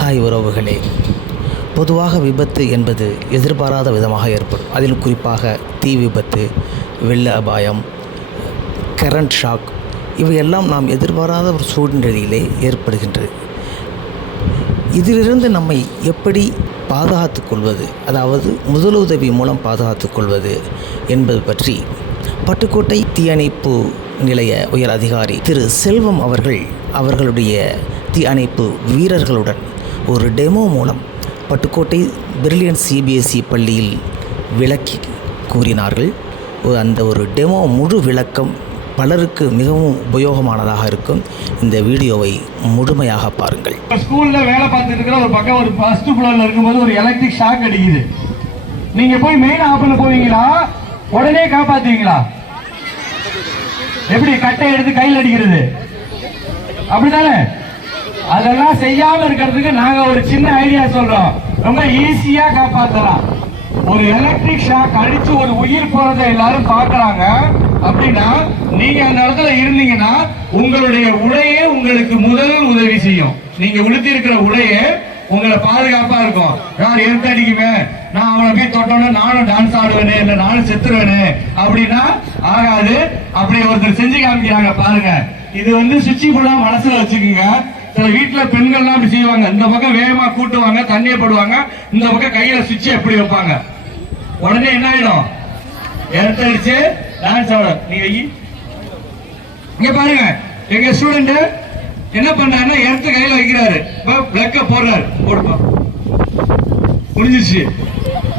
Hi உறவுகளே. பொதுவாக விபத்து என்பது எதிர்பாராத விதமாக ஏற்படும். அதில் குறிப்பாக தீ விபத்து வெள்ள அபாயம் கரண்ட் ஷாக் இவையெல்லாம் நாம் எதிர்பாராத ஒரு சூழ்நிலையிலே ஏற்படுகின்றது. இதிலிருந்து நம்மை எப்படி பாதுகாத்து கொள்வது? அதாவது முதலுதவி மூலம் பாதுகாத்து கொள்வது என்பது பற்றி பட்டுக்கோட்டை தீயணைப்பு நிலைய உயர் அதிகாரி திரு செல்வம் அவர்கள் அவர்களுடைய தீயணைப்பு வீரர்களுடன் ஒரு டெமோ மூலம் பட்டுக்கோட்டை பிரில்லியன் சிபிஎஸ்இ பள்ளியில் விளக்கி கூறினார்கள். அந்த ஒரு டெமோ முழு விளக்கம் பலருக்கு மிகவும் உபயோகமானதாக இருக்கும். இந்த வீடியோவை முழுமையாக பாருங்கள். ஸ்கூலில் வேலை பார்த்துட்டு இருக்கிற ஒரு பக்கம் ஒரு ஃபர்ஸ்ட் ஃப்ளோரில் இருக்கும்போது ஒரு எலக்ட்ரிக் ஷாக் அடிக்குது. நீங்க போய் மெயின் ஆப்பில் போவீங்களா? உடனே காப்பாத்துவீங்களா? எப்படி? கட்டை எடுத்து கையில் அடிக்கிறது. அப்படிதானே அதெல்லாம் செய்யாம இருக்கிறதுக்கு நாங்க ஒரு சின்ன ஐடியா சொல்றோம். ரொம்ப ஈஸியா காப்பாத்தலாம். ஒரு எலக்ட்ரிக் ஷாக் அடிச்சு ஒரு உயிர் போறதை எல்லாரும் பாக்குறாங்க அப்படின்னா நீங்க அந்த இடத்துல இருந்தீங்கன்னா உங்களுடைய உடையே உங்களுக்கு முதல் உதவி செய்யும். நீங்க உளுத்தி இருக்கிற உடையே உங்களை பாதுகாப்பா இருக்கும். யார் எடுத்து அடிக்குமே நான் அவனை போய் தொட்டோன்னே நானும் டான்ஸ் ஆடுவேனே இல்ல நானும் செத்துருவேனே அப்படின்னா ஆகாது. அப்படி ஒருத்தர் செஞ்சு காமிக்கிறாங்க பாருங்க. இது வந்து சுவிட்சி ஃபுல்லா மனசுல வச்சுக்கோங்க. சில வீட்டுல பெண்கள்லாம் அப்படி செய்வாங்க. இந்த பக்கம் வேகமா கூட்டுவாங்க தண்ணியை போடுவாங்க. இந்த பக்கம் கையில சுவிட்ச் எப்படி வைப்பாங்க? உடனே என்ன ஆயிடும்? இடத்தடிச்சு டான்ஸ் ஆட நீ வை. இங்க பாருங்க. எங்க ஸ்டூடெண்ட் என்ன பண்றாருன்னா எடுத்து கையில வைக்கிறாரு. பிளக்க போடுறாரு. போடுப்பா. முடிஞ்சிருச்சு.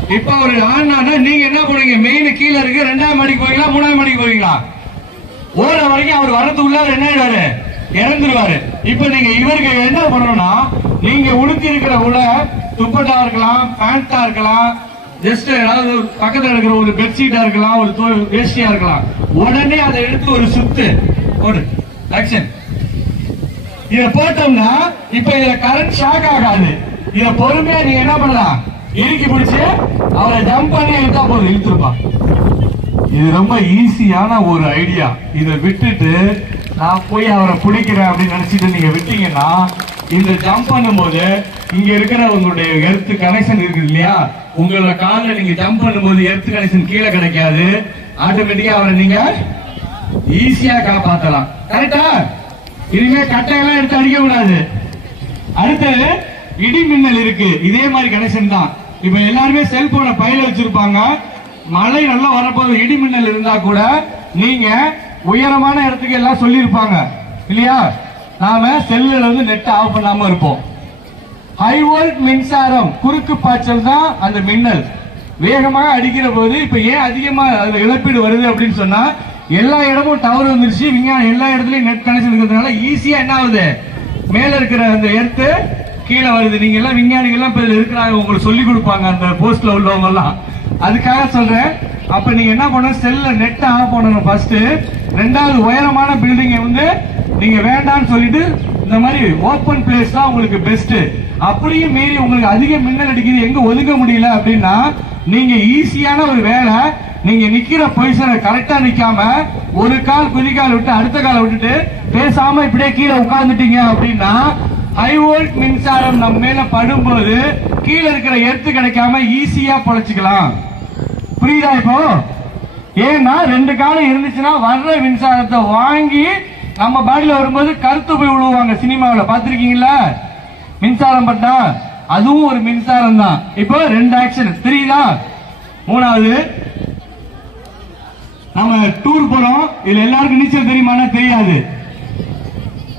இப்ப ஒரு ஆனா நீங்க என்ன பண்ணுவீங்க? மெயின் கீழே இருக்கு. ரெண்டாம் மணிக்கு போவீங்களா மூணாம் மணிக்கு போவீங்களா ஓர வரைக்கும் அவர் வரதுக்குள்ள என்ன ஆயிடுவாரு? இறந்துருவாரு. இப்ப நீங்க இவருக்கு என்ன பண்ணணும்னா நீங்க உடுத்தி இருக்கிற உடை துப்பட்டா இருக்கலாம் பேண்டா இருக்கலாம் ஜஸ்ட் ஏதாவது பக்கத்துல இருக்கிற ஒரு பெட்ஷீட்டா இருக்கலாம் ஒரு வேஷ்டியா இருக்கலாம். உடனே அதை எடுத்து ஒரு சுத்து. ஒரு ஆக்ஷன் இத போட்டோம்னா இப்ப இதுல கரண்ட் ஷாக் ஆகாது. இத பொறுமையா நீங்க என்ன பண்ணலாம்? இறுக்கி பிடிச்சு அவரை ஜம்ப் பண்ணி இழுத்தா போதும் இழுத்துருப்பான் இது ரொம்ப ஈஸியான ஒரு ஐடியா இதை விட்டுட்டு நான் போய் அவரை பிடிக்கிறேன் அப்படின்னு நினைச்சிட்டு நீங்க விட்டீங்கன்னா இந்த ஜம்ப் பண்ணும்போது இங்க இருக்கிற உங்களுடைய எர்த்து கனெக்ஷன் இருக்குது இல்லையா? உங்களோட காலில் நீங்க ஜம்ப் பண்ணும்போது எர்த்து கனெக்ஷன் கீழே கிடைக்காது. ஆட்டோமேட்டிக்கா அவரை நீங்க ஈஸியா காப்பாத்தலாம். கரெக்டா இனிமே கட்டையெல்லாம் எடுத்து அடிக்க கூடாது. அடுத்தது இடி மின்னல் இருக்கு. இதே மாதிரி கனெக்ஷன் தான். இப்ப எல்லாருமே செல்போனை பயில வச்சிருப்பாங்க. மழை நல்லா வரப்போது இடி மின்னல் இருந்தா கூட நீங்க உயரமான இடத்துக்கு எல்லாம் சொல்லியிருப்பாங்க. இல்லையா? நாம செல்லுல இருந்து நெட் ஆஃப் பண்ணாம இருப்போம். ஹை வோல்ட் மின்சாரம் குறுக்கு பாய்ச்சல் தான் அந்த மின்னல். வேகமாக அடிக்கிற போது இப்ப ஏன் அதிகமா அது இழப்பீடு வருது அப்படின்னு சொன்னா எல்லா இடமும் டவர் வந்துருச்சு. விஞ்ஞானம் எல்லா இடத்துலயும் நெட் கனெக்ஷன் இருக்கிறதுனால ஈஸியா என்ன ஆகுது? மேல இருக்கிற அந்த எர்த்து கீழே வருது. நீங்க எல்லாம் விஞ்ஞானிகள் எல்லாம் இப்ப இருக்கிறாங்க. உங்களுக்கு சொல்லி கொடுப்பாங்க அந்த போஸ்ட்ல உள்ளவங்க எல்லாம் அதுக்காக சொல்றேன். அப்ப நீங்க என்ன பண்ணணும்? செல்ல நெட் ஆஃப் பண்ணணும் ஃபர்ஸ்ட் ரெண்டாவது உயரமான பில்டிங்கை வந்து நீங்க வேண்டாம்னு சொல்லிட்டு இந்த மாதிரி ஓப்பன் பிளேஸ் தான் உங்களுக்கு பெஸ்ட் அப்படியும் மீறி உங்களுக்கு அதிக மின்னல் அடிக்குது. எங்க ஒதுங்க முடியல அப்படின்னா நீங்க ஈஸியான ஒரு வேலை நீங்க நிக்கிற பொசிஷனை கரெக்டா நிக்காம ஒரு கால் குதிகால் விட்டு அடுத்த கால விட்டுட்டு பேசாம இப்படியே கீழே உட்கார்ந்துட்டீங்க அப்படின்னா ஹை வோல்ட் மின்சாரம் நம்ம மேல படும்போது கீழே இருக்கிற எர்த்து கிடைக்காம ஈஸியா பொழைச்சிக்கலாம். புரியுதா இப்போ? ஏன்னா ரெண்டு காலம் இருந்துச்சுன்னா வர்ற மின்சாரத்தை வாங்கி நம்ம பாடியில் வரும்போது கருத்து போய் விழுவாங்க சினிமாவில். பார்த்துருக்கீங்களா மின்சாரம் பட்டா அதுவும் ஒரு மின்சாரம் தான். இப்போ ரெண்டு ஆக்ஷன் தெரியுதா? மூணாவது நம்ம டூர் போறோம். இதுல எல்லாருக்கும் நீச்சல் தெரியுமானா தெரியாது.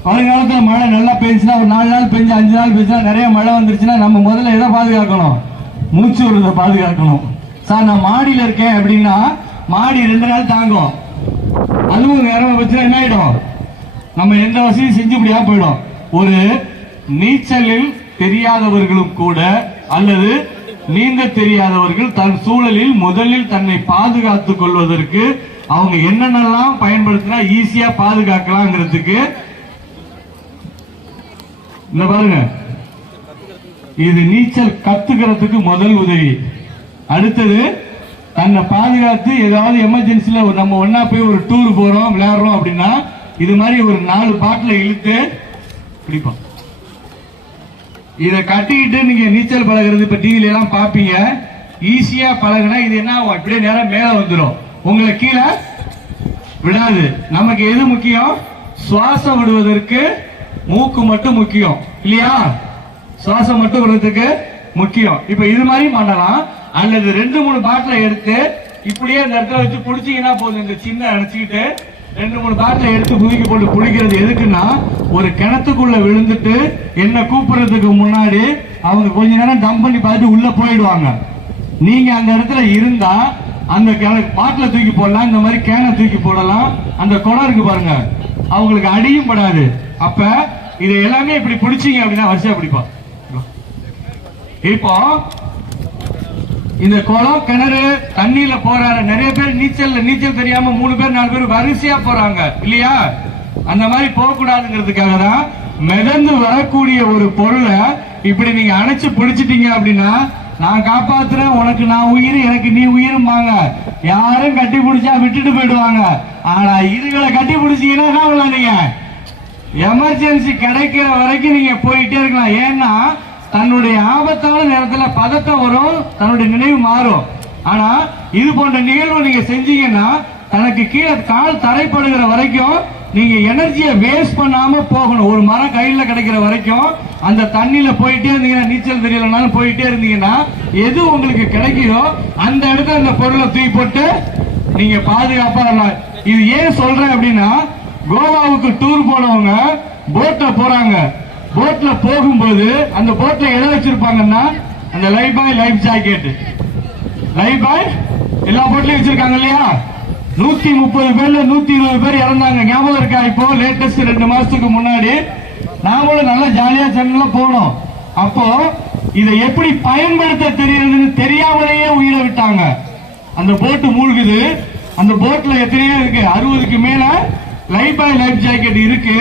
காலத்தில் மழை நல்லா பெஞ்சுன்னா ஒரு நாலு நாள் பெஞ்சு அஞ்சு நாள் பெஞ்சுனா நிறைய மழை வந்துருச்சுன்னா நம்ம முதல்ல எதை பாதுகாக்கணும்? மூச்சு விடுறதை பாதுகாக்கணும். சார் நான் மாடியில் இருக்கேன் அப்படின்னா மாடி ரெண்டு நாள் தாங்கும். அதுவும் நேரம் பிரச்சனை என்ன ஆயிடும்? நம்ம எந்த வசதியும் செஞ்சு முடியாம போயிடும். ஒரு நீச்சலில் தெரியாதவர்களும் கூட அல்லது நீந்த தெரியாதவர்கள் தன் சூழலில் முதலில் தன்னை பாதுகாத்துக் கொள்வதற்கு அவங்க என்னென்னலாம் பயன்படுத்தினா ஈஸியா பாதுகாக்கலாங்கிறதுக்கு இந்த பாருங்க. இது நீச்சல் கத்துக்கிறதுக்கு முதல் உதவி. அடுத்தது தன்னை பாதுகாத்து ஏதாவது எமர்ஜென்சில நம்ம ஒன்னா போய் ஒரு டூர் போறோம் விளையாடுறோம் அப்படின்னா இது மாதிரி ஒரு நாலு பாட்டில் இழுத்து பிடிப்போம். இதை கட்டிக்கிட்டு நீங்க நீச்சல் பழகுறது இப்ப டிவில எல்லாம் பாப்பீங்க. ஈஸியா பழகினா இது என்ன ஆகும்? அப்படியே நேரம் மேல வந்துடும் உங்களை கீழே விடாது நமக்கு எது முக்கியம்? சுவாசம் விடுவதற்கு மூக்கு மட்டும் முக்கியம். இல்லையா? சுவாசம் மட்டும் விடுறதுக்கு முக்கியம். இப்ப இது மாதிரி பண்ணலாம். அல்லது ரெண்டு மூணு பாட்டில எடுத்து இப்படியே இந்த இடத்துல வச்சு புடிச்சீங்கன்னா போதும். இந்த சின்ன அணைச்சிக்கிட்டு ரெண்டு மூணு பாட்டில எடுத்து குதிக்க போட்டு பிடிக்கிறது எதுக்குன்னா ஒரு கிணத்துக்குள்ள விழுந்துட்டு என்ன கூப்பிடுறதுக்கு முன்னாடி அவங்க கொஞ்ச நேரம் டம்ப் பண்ணி பார்த்துட்டு உள்ள போயிடுவாங்க. நீங்க அந்த இடத்துல இருந்தா அந்த பாட்டில தூக்கி போடலாம். இந்த மாதிரி கேனை தூக்கி போடலாம். அந்த குடம் இருக்கு பாருங்க. அவங்களுக்கு அடியும் படாது. அப்ப இதை எல்லாமே இப்படி பிடிச்சீங்க அப்படின்னா வரிசையா பிடிப்பா. இப்போ இந்த குளம் கிணறு தண்ணியில போறாரு. நிறைய பேர் நீச்சல் நீச்சல் தெரியாம மூணு பேர் நாலு பேர் வரிசையா போறாங்க. இல்லையா? அந்த மாதிரி போக கூடாதுங்கிறதுக்காக தான் மிதந்து வரக்கூடிய ஒரு பொருளை இப்படி நீங்க அணைச்சு பிடிச்சிட்டீங்க அப்படின்னா நான் காப்பாத்துறேன் உனக்கு நான் உயிர் எனக்கு நீ உயிரும்பாங்க. யாரும் கட்டி பிடிச்சா விட்டுட்டு போயிடுவாங்க. ஆனா இதுகளை கட்டி பிடிச்சீங்கன்னா என்ன பண்ணலாம் நீங்க? எமர்ஜென்சி கிடைக்கிற வரைக்கும் நீங்க போயிட்டே இருக்கலாம். ஏன்னா தன்னுடைய ஆபத்தான நேரத்துல பதட்டம் வரும் தன்னுடைய நினைவு மாறும். ஆனா இது போன்ற நிகழ்வு நீங்க செஞ்சீங்கன்னா தனக்கு கீழே கால் தரைப்படுகிற வரைக்கும் நீங்க எனர்ஜியை வேஸ்ட் பண்ணாம போகணும். ஒரு மரம் கையில கிடைக்கிற வரைக்கும் அந்த தண்ணியில போயிட்டே இருந்தீங்கன்னா நீச்சல் தெரியலனாலும் போயிட்டே இருந்தீங்கன்னா எது உங்களுக்கு கிடைக்குதோ அந்த இடத்துல அந்த பொருளை தூக்கி போட்டு நீங்க பாதுகாப்பா இது ஏன் சொல்றேன் அப்படின்னா கோவாவுக்கு டூர் போனவங்க போட்ல போறாங்க. போட்ல போகும்போது அந்த போட்ல எதை வச்சிருப்பாங்கன்னா அந்த life buoy life jacket life buoy எல்லா போட்லயும் வச்சிருக்காங்க இல்லையா? நூத்தி முப்பது பேர்ல நூத்தி இருபது பேர் இறந்தாங்க. ஞாபகம் இருக்கா இப்போ? லேட்டஸ்ட் ரெண்டு மாசத்துக்கு முன்னாடி நாமளும் நல்லா ஜாலியா சென்னையில போனோம். அப்போ இதை எப்படி பயன்படுத்த தெரியுதுன்னு தெரியாமலேயே உயிரை விட்டாங்க. அந்த போட்டு மூழ்குது. அந்த போட்ல எத்தனையோ இருக்கு? அறுபதுக்கு மேல லைஃப் பாய் லைஃப் ஜாக்கெட் இருக்கு.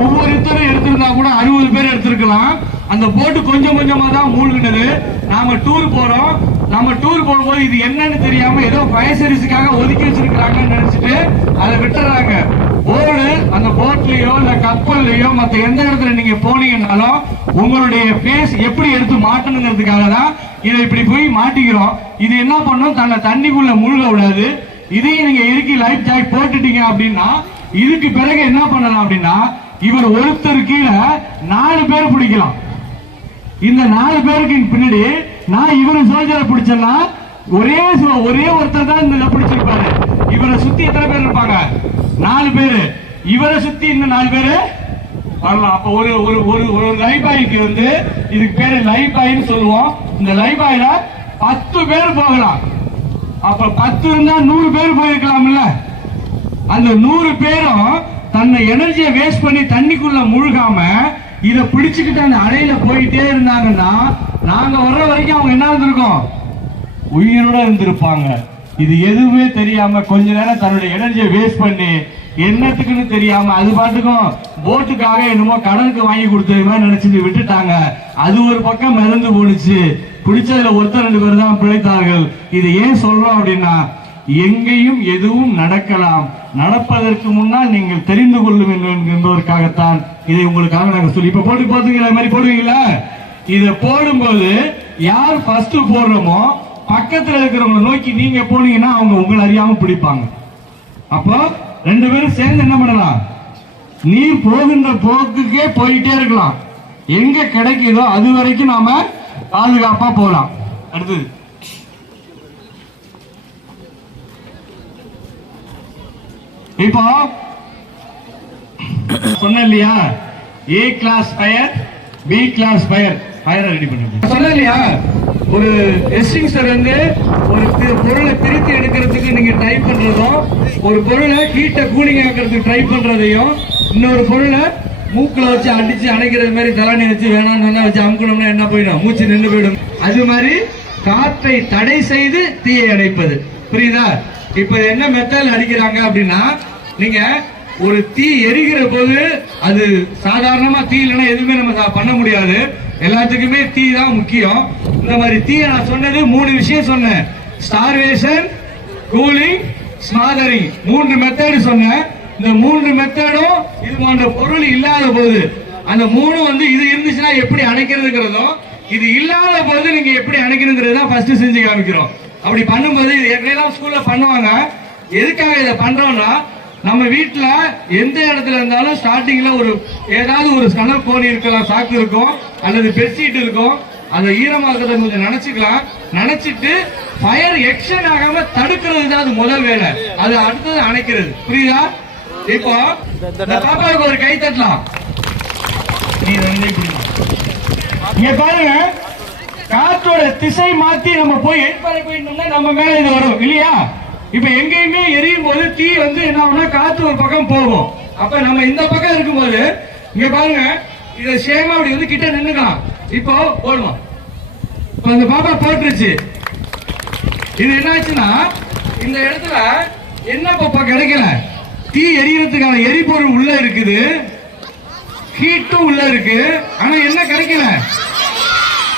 ஒவ்வொருத்தரும் எடுத்திருந்தா கூட அறுபது பேர் எடுத்திருக்கலாம். அந்த போட்டு கொஞ்சம் கொஞ்சமா தான் மூழ்கினது. நாம டூர் போறோம். நம்ம டூர் போகும்போது இது என்னன்னு தெரியாம ஏதோ ஃபயர் சர்வீஸுக்காக ஒதுக்கி வச்சிருக்கிறாங்கன்னு நினைச்சிட்டு அதை விட்டுறாங்க. போர்டு அந்த போட்லயோ இல்ல கப்பல்லையோ மத்த எந்த இடத்துல நீங்க போனீங்கன்னாலும் உங்களுடைய ஃபேஸ் எப்படி எடுத்து மாட்டணுங்கிறதுக்காக தான் இதை இப்படி போய் மாட்டிக்கிறோம். இது என்ன பண்ணும்? தன்னை தண்ணிக்குள்ள மூழ்க விடாது. இதையும் நீங்க இறுக்கி லைஃப் ஜாக்கெட் போட்டுட்டீங்க அப்படின்னா இதுக்கு பிறகு என்ன பண்ணலாம் அப்படின்னா இவர் ஒருத்தர் கீழே நாலு பேர் பிடிக்கலாம். இந்த நாலு பேருக்கு பின்னாடி நான் இவரு சோல்ஜரை பிடிச்சேன்னா ஒரே ஒரே ஒருத்தர் தான் இந்த பிடிச்சிருப்பாரு. இவரை சுத்தி எத்தனை பேர் இருப்பாங்க? நாலு பேரு. இவரை சுத்தி இன்னும் நாலு பேரு வரலாம். அப்ப ஒரு ஒரு ஒரு ஒரு லைபாய்க்கு வந்து இதுக்கு பேரு லைபாய்னு சொல்லுவோம். இந்த லைபாயில பத்து பேர் போகலாம். அப்ப பத்து இருந்தா நூறு பேர் போயிருக்கலாம்ல. அந்த நூறு பேரும் தன்னை எனர்ஜியை வேஸ்ட் பண்ணி தண்ணிக்குள்ள மூழ்காம இத பிடிச்சுக்கிட்டு அந்த அலையில போயிட்டே இருந்தாங்கன்னா நாங்க வர்ற வரைக்கும் அவங்க என்ன இருந்திருக்கோம்? உயிரோட இருந்திருப்பாங்க. இது எதுவுமே தெரியாம கொஞ்ச நேரம் தன்னுடைய எனர்ஜியை வேஸ்ட் பண்ணி என்னத்துக்குன்னு தெரியாம அது பாட்டுக்கும் போட்டுக்காக என்னமோ கடனுக்கு வாங்கி கொடுத்தது மாதிரி நினைச்சிட்டு விட்டுட்டாங்க. அது ஒரு பக்கம் மிதந்து போணுச்சு. பிடிச்சதுல ஒருத்தர் ரெண்டு பேர் தான் பிழைத்தார்கள். இதை ஏன் சொல்றோம் அப்படின்னா எங்கேயும் எதுவும் நடக்கலாம். நடப்பதற்கு முன்னால் நீங்கள் தெரிந்து கொள்ள வேண்டும் என்பதற்காகத்தான் இதை உங்களுக்காக நாங்கள் சொல்லி. இப்ப போட்டு போத்துங்களா மாதிரி போடுவீங்களா? இதை போடும்போது யார் ஃபர்ஸ்ட் போடுறோமோ பக்கத்தில் இருக்கிறவங்களை நோக்கி நீங்க போனீங்கன்னா அவங்க உங்களை அறியாம பிடிப்பாங்க. அப்போ ரெண்டு பேரும் சேர்ந்து என்ன பண்ணலாம்? நீ போகின்ற போக்குக்கே போயிட்டே இருக்கலாம். எங்க கிடைக்குதோ அது வரைக்கும் நாம பாதுகாப்பா போகலாம். அடுத்தது இப்போ சொன்னேன் இல்லையா? A class fire B class fire ஃபயரை ready பண்ணுங்க. சொன்னேன் இல்லையா? ஒரு எஸ்டிங்ஸர் வந்து ஒரு பொருளை பிரித்து எடுக்கிறதுக்கு நீங்க ட்ரை பண்றதும் ஒரு பொருளை ஹீட்டை கூலிங் ஆக்கிறதுக்கு ட்ரை பண்றதையும் இன்னொரு பொருளை மூக்கில் வச்சு அடிச்சு அணைக்கிறது மாதிரி தலாணி வச்சு வேணாம்னு சொன்னா வச்சு அமுக்கணும்னா என்ன போயிடும்? மூச்சு நின்று போயிடும். அது மாதிரி காற்றை தடை செய்து தீயை அணைப்பது புரியுதா? இப்ப என்ன மெத்தல் அடிக்கிறாங்க அப்படின்னா நீங்க ஒரு தீ எரிகிற போது அது சாதாரணமா தீ இல்லைன்னா எதுவுமே நம்ம பண்ண முடியாது. எல்லாத்துக்குமே தீ தான் முக்கியம். இந்த மாதிரி தீயை நான் சொன்னது மூணு விஷயம் சொன்னேன். ஸ்டார்வேஷன் கூலிங் ஸ்மாதரிங் மூன்று மெத்தடு சொன்னேன். இந்த மூன்று மெத்தடும் இது போன்ற பொருள் இல்லாத போது அந்த மூணு வந்து இது இருந்துச்சுன்னா எப்படி அணைக்கிறதுங்கிறதும் இது இல்லாத போது நீங்க எப்படி அணைக்கிறதுங்கிறது தான் ஃபர்ஸ்ட் செஞ்சு காமிக்கிறோம். அப்படி பண்ணும்போது இது ஏற்கனவே ஸ்கூல்ல பண்ணுவாங்க. எதுக்காக இதை பண்றோம்னா நம்ம வீட்டில் எந்த இடத்துல இருந்தாலும் ஸ்டார்டிங்ல ஒரு ஏதாவது ஒரு சணல் கோணி இருக்கலாம் சாக்கு இருக்கும் அல்லது பெட்ஷீட் இருக்கும். அதை ஈரமாக்குறத கொஞ்சம் நினைச்சுக்கலாம். நினைச்சிட்டு ஃபயர் எக்ஷன் ஆகாம தடுக்கிறது தான் அது முதல் வேலை. அது அடுத்தது அணைக்கிறது. புரியுதா? இப்போ இந்த பாப்பாவுக்கு ஒரு கை தட்டலாம். நீ ரெண்டையும் பிடிமா. இங்க பாருங்க. காற்றோட திசை மாத்தி நம்ம போய் எரிப்பாறை போயிட்டோம்னா நம்ம மேல இது வரும் இல்லையா? இப்ப எங்கேயுமே எரியும் போது தீ வந்து என்ன ஆகும்னா காத்து ஒரு பக்கம் போகும். அப்ப நம்ம இந்த பக்கம் இருக்கும்போது இங்க பாருங்க இத சேமா அப்படி வந்து கிட்ட நின்னுக்கலாம் இப்போ போடுவோம். இப்ப அந்த பாப்பா போட்டுருச்சு. இது என்னாச்சுன்னா இந்த இடத்துல என்ன பாப்பா கிடைக்கல? தீ எரியறதுக்கான எரிபொருள் உள்ள இருக்குது. ஹீட்டும் உள்ள இருக்கு. ஆனா என்ன கிடைக்கல?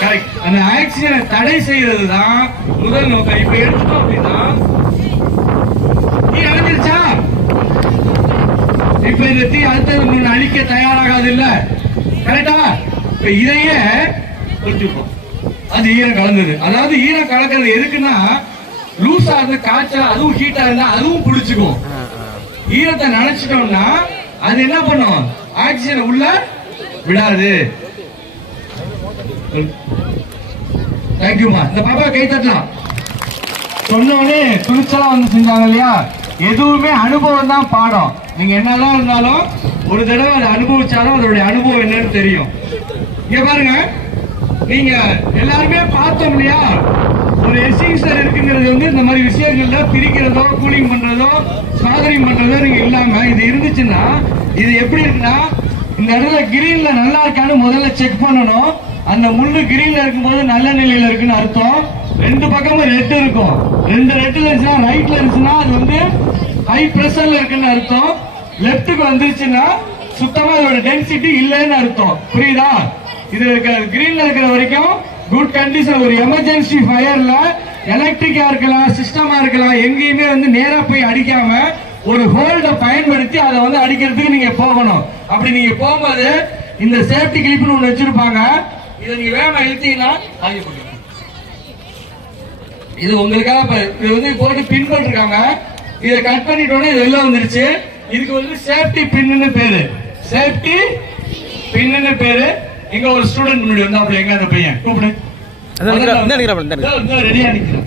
கரெக்ட் அந்த ஆக்சிஜனை தடை செய்யறது தான் முதல் நோக்கம். இப்ப எடுத்துட்டோம் அப்படின்னா தீ அணைஞ்சிருச்சா? இப்ப இந்த தீ அடுத்தது முன்ன அழிக்க தயாராகாது இல்ல கரெக்டா இப்ப இதையே கொஞ்சிப்போம் அது ஈரம் கலந்தது. அதாவது ஈரம் கலக்கிறது எதுக்குன்னா லூஸா இருந்து காய்ச்சல் அதுவும் ஹீட்டா இருந்தா அதுவும் பிடிச்சுக்கும் ஈரத்தை நினைச்சிட்டோம்னா அது என்ன பண்ணும்? ஆக்சிஜன் உள்ள விடாது. தேங்க்யூமா இந்த பாப்பா கை தட்டலாம். சொன்னோடனே துணிச்சலா வந்து செஞ்சாங்க இல்லையா? எதுவுமே அனுபவம் தான் பாடம். நீங்க என்னதான் இருந்தாலும் ஒரு தடவை அதை அனுபவிச்சாலும் அதோடைய அனுபவம் என்னன்னு தெரியும். இங்க பாருங்க. நீங்க எல்லாருமே பார்த்தோம் இல்லையா? ஒரு எஸ்இசர் இருக்குங்கிறது வந்து இந்த மாதிரி விஷயங்கள்ல பிரிக்கிறதோ கூலிங் பண்றதோ சாதனையும் பண்றதோ நீங்க இல்லாம இது இருந்துச்சுன்னா இது எப்படி இருக்குன்னா இந்த இடத்துல கிரீன்ல நல்லா இருக்கான்னு முதல்ல செக் பண்ணணும். அந்த முள்ளு கிரீன்ல இருக்கும்போது நல்ல நிலையில இருக்குன்னு அர்த்தம். ரெண்டு பக்கமும் ரெட் இருக்கும். ரெண்டு ரெட்ல இருந்துச்சுன்னா ரைட்ல இருந்துச்சுன்னா அது வந்து ஹை பிரஷர்ல இருக்குன்னு அர்த்தம். லெப்டுக்கு வந்துருச்சுன்னா சுத்தமா அதோட டென்சிட்டி இல்லைன்னு அர்த்தம். புரியுதா? இது இருக்கிற கிரீன்ல இருக்கிற வரைக்கும் குட் கண்டிஷன் ஒரு எமர்ஜென்சி ஃபயர்ல எலக்ட்ரிக்கா இருக்கலாம் சிஸ்டமா இருக்கலாம் எங்கேயுமே வந்து நேரா போய் அடிக்காம ஒரு ஹோல்டை பயன்படுத்தி அதை வந்து அடிக்கிறதுக்கு நீங்க போகணும். அப்படி நீங்க போகும்போது இந்த சேஃப்டி கிளிப்னு ஒன்று வச்சிருப்பாங்க. இதை நீங்க வேகமா இழுத்தீங்கன்னா தாங்கி போட்டுரும். இது உங்களுக்காக இது வந்து போட்டு பின் போட்டிருக்காங்க. இதை கட் பண்ணிட்டோன்னே இது வெளில வந்துருச்சு. இதுக்கு வந்து சேஃப்டி பின்னு பேரு. சேஃப்டி பின்னு பேரு. எங்க ஒரு ஸ்டூடெண்ட் முன்னாடி வந்தாப்புல. எங்க அந்த பையன்? கூப்பிடு. ரெடியா நிக்கிறான்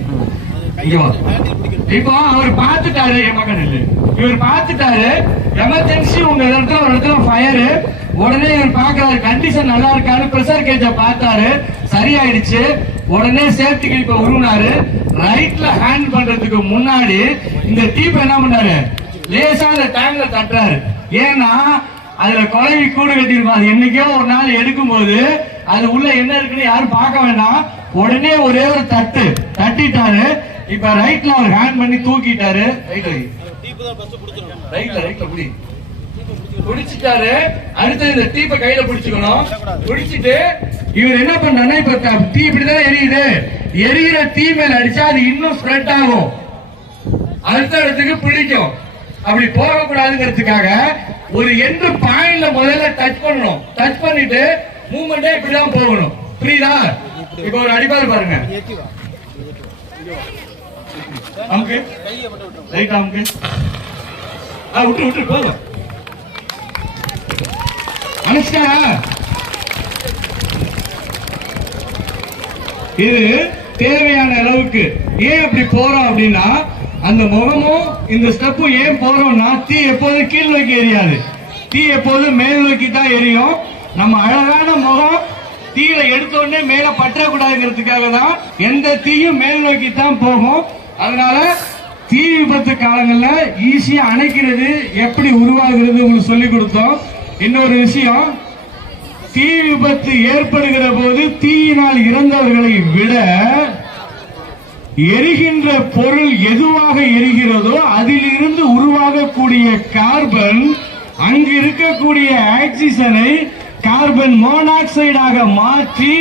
வா. இப்போ அவர் பார்த்துட்டாரு என் மகன் இல்ல. இவர் பார்த்துட்டாரு எமர்ஜென்சி உங்க இடத்துல ஒரு இடத்துல ஃபயர் உடனே இவர் பாக்குறாரு கண்டிஷன் நல்லா இருக்காரு பிரஷர் கேஜ பார்த்தாரு. சரியாயிடுச்சு. உடனே சேஃப்டி கிளிப்ப உருவினாரு ரைட்ல ஹேண்ட் பண்றதுக்கு முன்னாடி இந்த டீப் என்ன பண்ணாரு? லேசா அந்த டேங்க்ல தட்டுறாரு. ஏன்னா அதுல குழவி கூடு கட்டியிருக்கும் அது என்னைக்கோ ஒரு நாள் எடுக்கும்போது அது உள்ள என்ன இருக்குன்னு யாரும் பார்க்க வேண்டாம். உடனே ஒரே ஒரு தட்டு தட்டிட்டாரு. இப்ப ரைட்ல அவர் ஹேண்ட் பண்ணி தூக்கிட்டாரு. ரைட்ல ரைட்ல ரைட்ல புடி. பிடிச்சிட்டாரு. அடுத்து இந்த டீப்பை கையில பிடிச்சுக்கணும். பிடிச்சிட்டு இவர் என்ன பண்றாருன்னா இப்ப டீ தீ இப்படிதான் எரியுது. எரியிற தீ மேல அடிச்சா அது இன்னும் ஸ்ப்ரெட் ஆகும். அடுத்த இடத்துக்கு பிடிக்கும். அப்படி போகக்கூடாதுங்கிறதுக்காக ஒரு எண்டு பாயிண்ட்ல முதல்ல டச் பண்ணணும். டச் பண்ணிட்டு மூவ்மெண்டே இப்படிதான் போகணும். புரியுதா? இப்ப ஒரு அடிப்பாரு பாருங்க. அமுக்கு. ரைட் அமுக்கு. ஆ விட்டு விட்டு போதும். அனுஷ்கா இது தேவையான அளவுக்கு ஏன் அப்படி போறோம் அப்படின்னா அந்த முகமும் இந்த ஸ்டெப்பும் ஏன் போறோம்னா தீ எப்போதும் கீழ் நோக்கி எரியாது. தீ எப்போதும் மேல் நோக்கி தான் எரியும். நம்ம அழகான முகம் தீயில எடுத்த உடனே மேல பற்றக்கூடாதுங்கிறதுக்காக தான் எந்த தீயும் மேல் நோக்கி தான் போகும். அதனால தீ விபத்து காலங்களில் ஈஸியா அணைக்கிறது எப்படி உருவாகிறது உங்களுக்கு சொல்லி கொடுத்தோம். இன்னொரு விஷயம் தீ விபத்து ஏற்படுகிற போது தீயினால் இறந்தவர்களை விட எரிகின்ற பொருள் எதுவாக எரிகிறதோ அதிலிருந்து உருவாகக்கூடிய கார்பன் அங்கு இருக்கக்கூடிய ஆக்சிஜனை கார்பன் மோனாக்சைடாக மாற்றி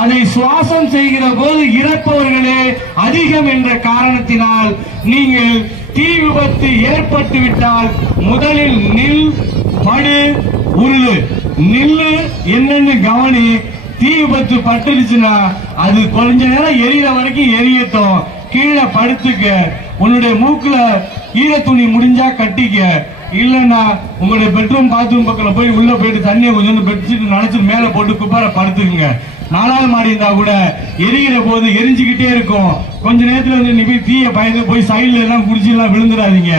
அதை சுவாசம் செய்கிற போது இறப்பவர்களே அதிகம் என்ற காரணத்தினால் நீங்கள் தீ விபத்து ஏற்பட்டு விட்டால் முதலில் நில் படு உருளு. நில்லு என்னன்னு கவனி. தீ விபத்து பட்டுருச்சுன்னா அது கொஞ்ச நேரம் எரியற வரைக்கும் எரியட்டும். கீழே படுத்துக்க. உன்னுடைய மூக்குல ஈர துணி முடிஞ்சா கட்டிக்க. இல்லைன்னா உங்களுடைய பெட்ரூம் பாத்ரூம் பக்கம் போய் உள்ள போயிட்டு தண்ணியை கொஞ்சம் பெட்ஷீட் நினைச்சு மேல போட்டு குப்பார படுத்துக்குங்க. நாலாவது மாடி இருந்தா கூட எரிகிற போது எரிஞ்சுக்கிட்டே இருக்கும். கொஞ்ச நேரத்துல வந்து நீ போய் தீய பயந்து போய் சைடுல எல்லாம் குடிச்சு எல்லாம் விழுந்துடாதீங்க.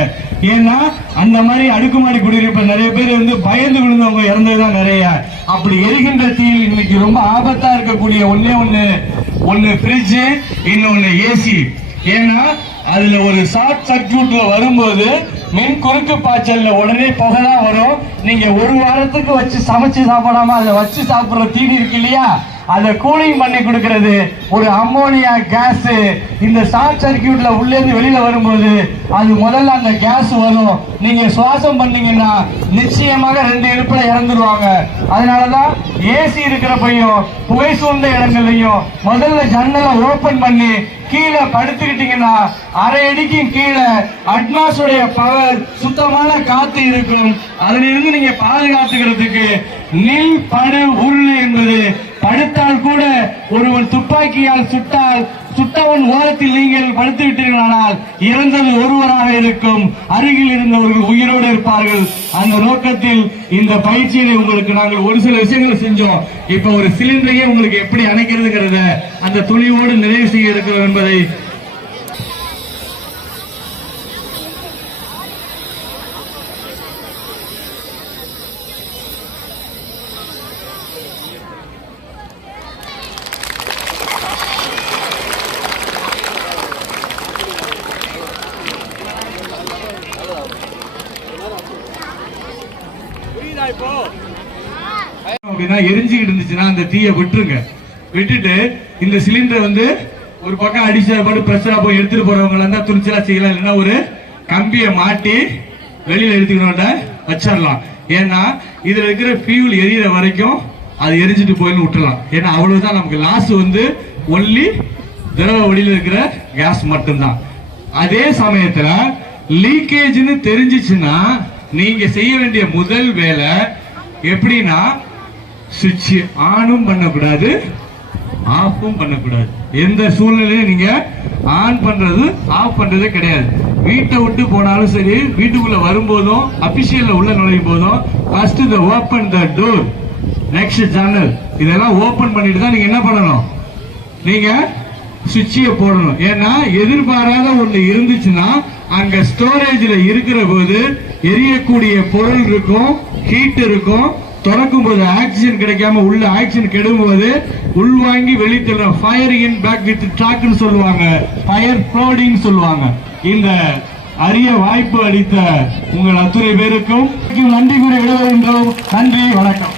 ஏன்னா அந்த மாதிரி அடுக்குமாடி குடியிருப்ப நிறைய பேர் வந்து பயந்து விழுந்தவங்க இறந்ததுதான் நிறைய. அப்படி எரிகின்ற தீயில் இன்னைக்கு ரொம்ப ஆபத்தா இருக்கக்கூடிய ஒன்னே ஒண்ணு. ஒன்னு ஃப்ரிட்ஜ் இன்னொன்னு ஏசி ஏன்னா அதுல ஒரு ஷார்ட் சர்க்கியூட்ல வரும்போது மின் குறுக்கு பாய்ச்சல்ல உடனே புகைதான் வரும். நீங்க ஒரு வாரத்துக்கு வச்சு சமைச்சு சாப்பிடாம அதை வச்சு சாப்பிடுற தீனி இருக்கு இல்லையா? அதை கூலிங் பண்ணி கொடுக்கறது ஒரு அம்மோனியா கேஸ் இந்த ஷார்ட் சர்க்கியூட்ல உள்ளேருந்து வெளியில வரும்போது அது முதல்ல அந்த கேஸ் வரும். நீங்க சுவாசம் பண்ணீங்கன்னா நிச்சயமாக ரெண்டு இருப்பில் இறந்துருவாங்க. அதனாலதான் ஏசி இருக்கிறப்பையும் புகை சூழ்ந்த இடங்கள்லையும் முதல்ல ஜன்னலை ஓபன் பண்ணி கீழே படுத்துக்கிட்டீங்கன்னா அரை அடிக்கும் கீழே அட்மாஸுடைய பவர் சுத்தமான காத்து இருக்கும். அதிலிருந்து நீங்க பாதுகாத்துக்கிறதுக்கு நில் படு உருளு என்பது படுத்தால் கூட ஒருவன் துப்பாக்கியால் சுட்டால் சுட்டவன் ஓரத்தில் நீங்கள் படுத்து விட்டீர்களானால் இறந்தது ஒருவராக இருக்கும். அருகில் இருந்தவர்கள் உயிரோடு இருப்பார்கள். அந்த நோக்கத்தில் இந்த பயிற்சியில உங்களுக்கு நாங்கள் ஒரு சில விஷயங்களை செஞ்சோம். இப்ப ஒரு சிலிண்டரையே உங்களுக்கு எப்படி அணைக்கிறதுங்கிறத அந்த துணிவோடு நிறைவு செய்ய இருக்கிறோம் என்பதை அப்படின்னா எரிஞ்சுக்கிட்டு இருந்துச்சுன்னா அந்த தீயை விட்டுருங்க. விட்டுட்டு இந்த சிலிண்டரை வந்து ஒரு பக்கம் அடிச்சா பாடு பிரஷரா போய் எடுத்துட்டு போறவங்க இருந்தா துணிச்சலா செய்யலாம். இல்லைன்னா ஒரு கம்பியை மாட்டி வெளியில எடுத்துக்கணும்ட வச்சிடலாம். ஏன்னா இதுல இருக்கிற ஃபியூல் எரியற வரைக்கும் அது எரிஞ்சிட்டு போயின்னு விட்டுலாம் ஏன்னா அவ்வளவுதான் நமக்கு லாஸ் வந்து ஒன்லி திரவ வழியில் இருக்கிற கேஸ் மட்டும்தான். அதே சமயத்துல லீக்கேஜ்னு தெரிஞ்சிச்சுன்னா நீங்க செய்ய வேண்டிய முதல் வேலை எப்படின்னா சுவிட்ச் ஆனும் பண்ணக்கூடாது ஆஃபும் பண்ணக்கூடாது. எந்த சூழ்நிலையும் நீங்க ஆன் பண்றது ஆஃப் பண்றதே கிடையாது. வீட்டை விட்டு போனாலும் சரி வீட்டுக்குள்ள வரும்போதும் அபிஷியல்ல உள்ள நுழையும் போதும் first the open the door next ஜன்னல் இதெல்லாம் ஓபன் பண்ணிட்டு தான் நீங்க என்ன பண்ணணும்? நீங்க சுவிட்சியை போடணும். ஏன்னா எதிர்பாராத ஒண்ணு இருந்துச்சுன்னா அங்க ஸ்டோரேஜ்ல இருக்கிற போது எரியக்கூடிய பொருள் இருக்கும் ஹீட் இருக்கும் திறக்கும் போது ஆக்சிஜன் கிடைக்காம உள்ள ஆக்சிஜன் கெடும் போது உள்வாங்கி வெளித்தள்ள ஃபயர் இன் பேக் வித் ட்ராக்னு சொல்லுவாங்க. ஃபயர் ஃப்ளோடிங் சொல்லுவாங்க. இந்த அரிய வாய்ப்பு அளித்த உங்கள் அத்துறை பேருக்கும் நன்றி கூறி விட நன்றி வணக்கம்.